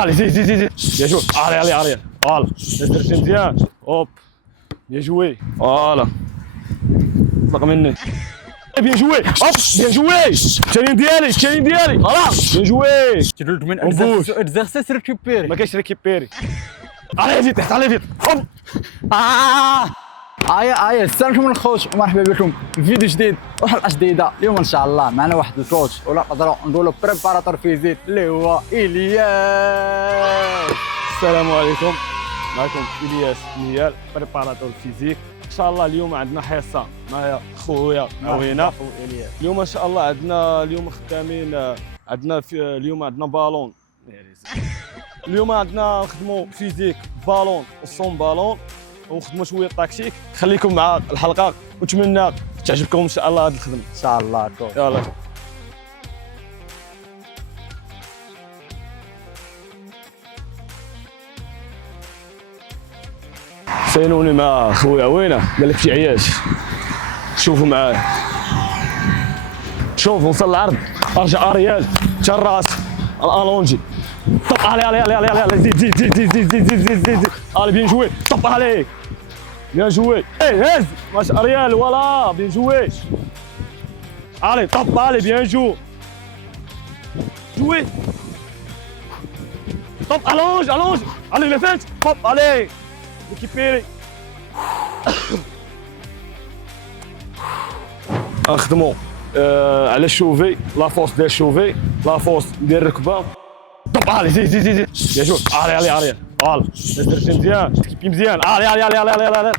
allez, zid, zid, zid, bien joué, allez, allez, allez, voilà, laisse مزيان, hop, bien joué, voilà, طلق مني, bien joué, hop, bien joué, الثاني ديالي, خلاص, bien joué, تدلت من بوش. اكزرسيس ريكوبيري. ما كاينش ريكيبيري, allez vite, allez vite, hop. السلام من الخوش ومرحبا بكم في فيديو جديد وحلقه جديده. اليوم ان شاء الله معنا واحد الكوتش ولا نقدروا نقولوا بريباراتور فيزيك اللي هو إلياس. السلام عليكم، معكم إلياس نيال بريباراتور فيزيك. ان شاء الله اليوم عندنا حصه معايا خويا عوينه. اليوم ان شاء الله عندنا اليوم خدامين، عندنا اليوم عندنا بالون، اليوم عندنا نخدموا فيزيك بالون وصون بالون ونخدموا شويه تاكتيك. خليكم مع الحلقه ونتمنى تعجبكم ان شاء الله هذه الخدمه. ان شاء الله كوتش. يلا سينوني مع خويا عوينه، قال لك شي عياش. شوفوا معايا، شوف وصل العرض، ارجع ريال حتى الراس الالونجي. طب علي علي علي علي علي، زيد زيد زيد زيد زيد زيد زيد زيد زيد. allez bien joué, طب علي bien joué. هز ماشي ريال ولا bien joué. allez طب علي bien joué. joué. طب allonge allonge. allez le fait. طب allez récupérer. نخدموا على الشوفي، لا فورس ديال الشوفي، لا فورس ديال الركبه. طب علي زيد زيد زيد يا شوف، علي علي علي فوالا استرجع مزيان، تكيبي مزيان، علي علي علي علي علي علي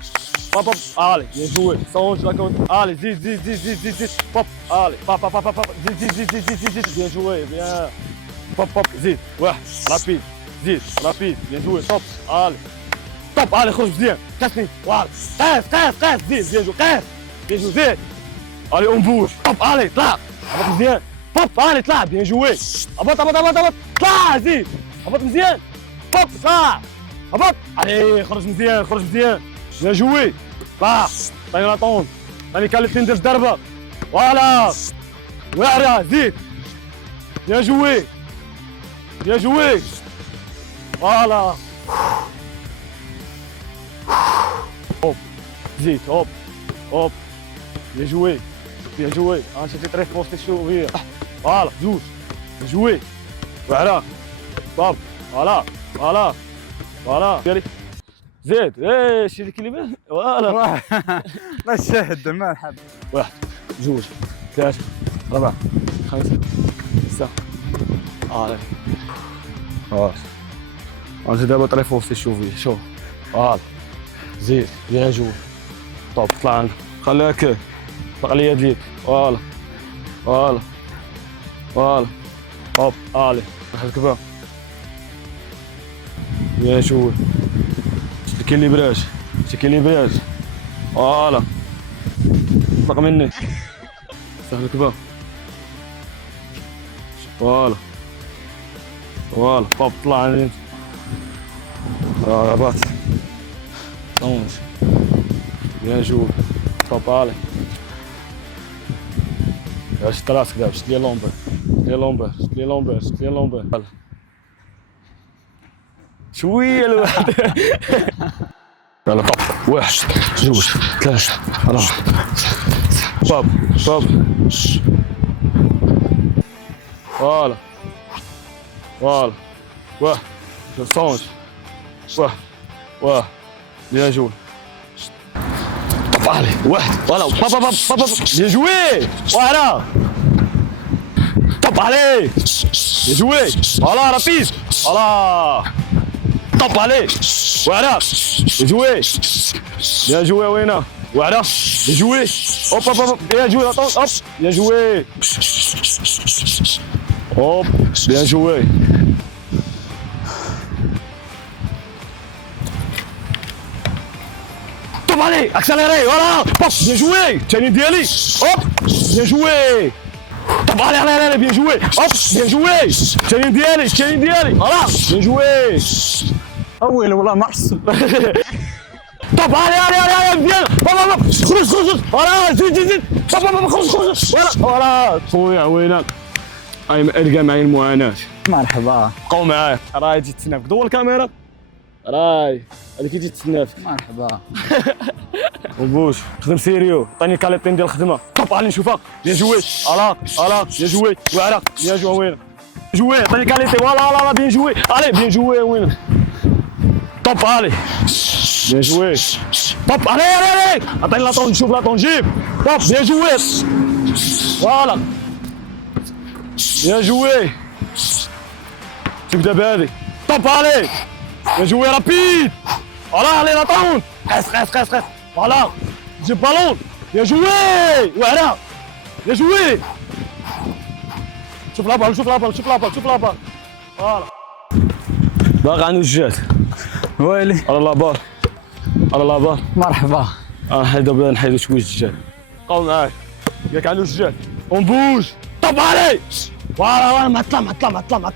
طب علي بيان جوي سونج لاكون، علي زيد زيد زيد زيد زيد زيد طب علي طب طب طب زيد زيد زيد زيد زيد زيد بيان جوي بيان طب زيد واحد رابيد زيد رابيد بيان جوي طب علي طب علي خرج مزيان كاسني فوالا قاس زيد بيان جو قاس بيان جو زيد علي اون بوش طب علي طلع هبط مزيان طب علي طلع بيان جوي هبط هبط هبط هبط طلع زيد هبط مزيان طب طلع هبط علي خرج مزيان خرج مزيان بيان جوي طلع طيب لا طون راني كالفين ندير ضربه فوالا واعره زيد بيان جوي بيان جوي فوالا هوب زيد هوب هوب بيان جوي بيان جوي انا شفتي طريق بوستي شويه فوالا جوج بيان جوي واعره طب فوالا فوالا فوالا ديالي زيد شي ديك اللي فوالا لا شاهد مرحبا. واحد جوج ثلاثة أربعة خمسة ستة خلاص غنزيد دابا طري فوسطي شوفي شوف فوالا زيد بيان جوج طب طلع عندك خليها هكاك طلق لي يد ليك فوالا فوالا فوالا هوب علي واحد كبا بيان جوج كيليبراج كيليبراج فوالا طلق مني سهل كبا فوالا فوالا طب طلع عندي هبط طونج بيان جوج طب علي شد راسك دابا شد لي لومبر شد لي لومبر شد لي لومبر شد لي لومبر شويه الواحد يلا طب واحد جوج ثلاثة أربعة طب فوالا فوالا واحد سونج واحد بيان جوي طب علي واحد فوالا باب بيان جوي واعرة طب علي بيان جوي فوالا رابيد فوالا طب علي واعرة بيان جوي بيان جوي وينه واعرة بيان جوي هوب بيان جوي هوب بيان جوي هوب بيان جوي طب علي اكسليري فوالا بيان جوي الثاني ديالي هوب بيان جوي طب علي علي بيان جوي هوب بيان جوي الثاني ديالي فوالا بيان جوي اول والله معصب. طب علي مزيان خرج فوالا زيد طب خرج فوالا خويا عوينه القى معايا المعاناه. مرحبا بقاو معايا راهي تجي تسناف ضوى الكاميرا راهي هذيك تجي تسناف مرحبا. وبوش خدم سيريو عطيني كاليتين ديال الخدمه طب علي نشوفها بيان جوي الاك بيان جوي واعره بيان جوي وين جوي عطيني كاليتي فوالا لا بيان جوي علي بيان جوي وين طب علي بيان جوي طب علي عطيني لاطون نشوف لاطون جيب طب بيان جوي فوالا بيان جوي شوف دابا هادي طب علي بيان جوي رابيد علي لاطون قيس فوالا جيب بالون بيان جوي واعره بيان جوي شوف لابال فوالا باغي عنده الجهات ويلي على لابال مرحبا. دابا نحيدو شويه الجهات بقاو معايا ياك عنده الجهات ونبوج طب علي فوالا معطله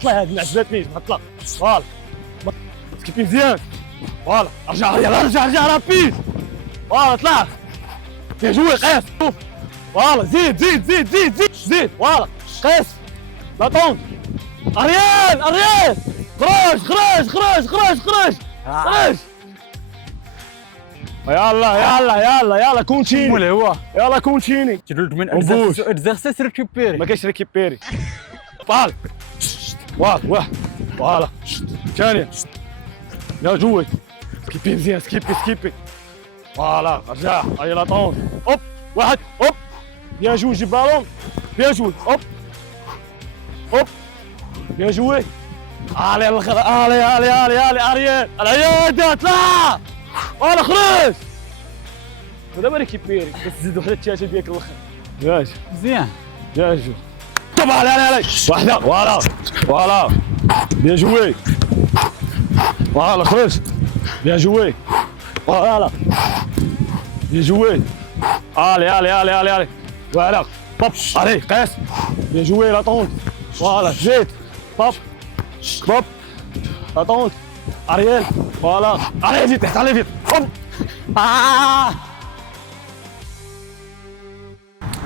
هادي ما عجبتنيش معطله فوالا كيفي مزيان فوالا رجع رابيد فوالا طلع بيان جوي قيس شوف فوالا زيد فوالا قيس لاطون اريان خرج يلا كونتيني مول هو يلا كونتيني تدلت من وبوش. اكزرسيس ريكوبيري. ما كاينش ريكيبيري فوالا واحد فوالا ثانية يا جوي سكيبي مزيان سكيبي فوالا رجع هيا لاطون هوب واحد هوب بيان جوي جيب بالون بيان جوي هوب بيان جوي علي الاخر علي اريان العيادة طلع فوالا خرج ودابا ريكيبيري بس تزيد وحده الثالثه ديالك الاخر ياك مزيان. بيان جو طب علي واحدة فوالا بيان جوي فوالا خرج بيان جوي فوالا بيان جوي علي واعره طب علي قيس بيان جوي لاطون فوالا زيد طب لاطون اريال فوالا علي زيد تحت علي زيد هوب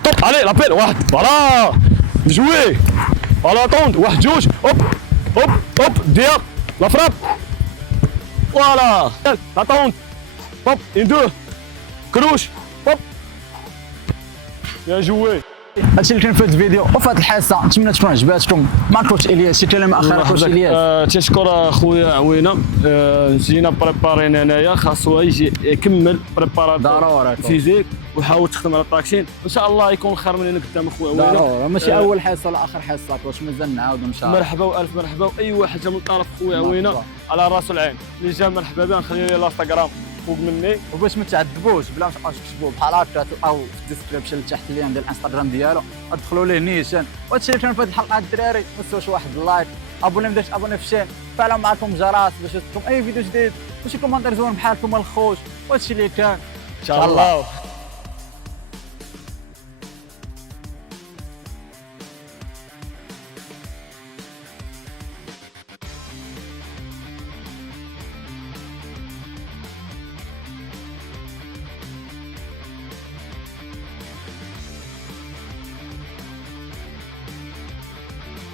طب علي لابيل واحد فوالا جوي فوالا لاطون واحد جوج هوب ديا لا فراب فوالا لاطون طب ان دو كروش طب يا جوي. هادشي اللي كان في هاد الفيديو وفي هاد الحصه نتمنى تكون عجباتكم. مع كوتش الياس شي كلمه اخيره كوتش الياس. تشكر خويا عوينه جينا بريبارين هنايا خاصو يجي يكمل بريبارات ضروري فيزيك وحاول تخدم على الطاكسين ان شاء الله يكون خير من قدام خويا عوينه ضروري ماشي اول حصه ولا اخر حصه واش مازال نعاودوا ان شاء الله. مرحبا والف مرحبا واي واحد جا من طرف خويا عوينه على راس العين اللي جا مرحبا به نخلي ليه الانستغرام فوق مني وباش ما تعذبوش بلا ما تبقاوش تكتبوا بحال هكا او في الديسكريبشن تحت اللين ديال الانستغرام ديالو ادخلوا ليه نيشان. وهادشي اللي كان في هاد الحلقه الدراري ما تنساوش واحد اللايك ابوني مديرش ابوني في الشين فعلوا معكم الجرس باش يوصلكم اي فيديو جديد وشي كومنتير زوين بحالكم الخوت. وهادشي اللي كان ان شاء الله.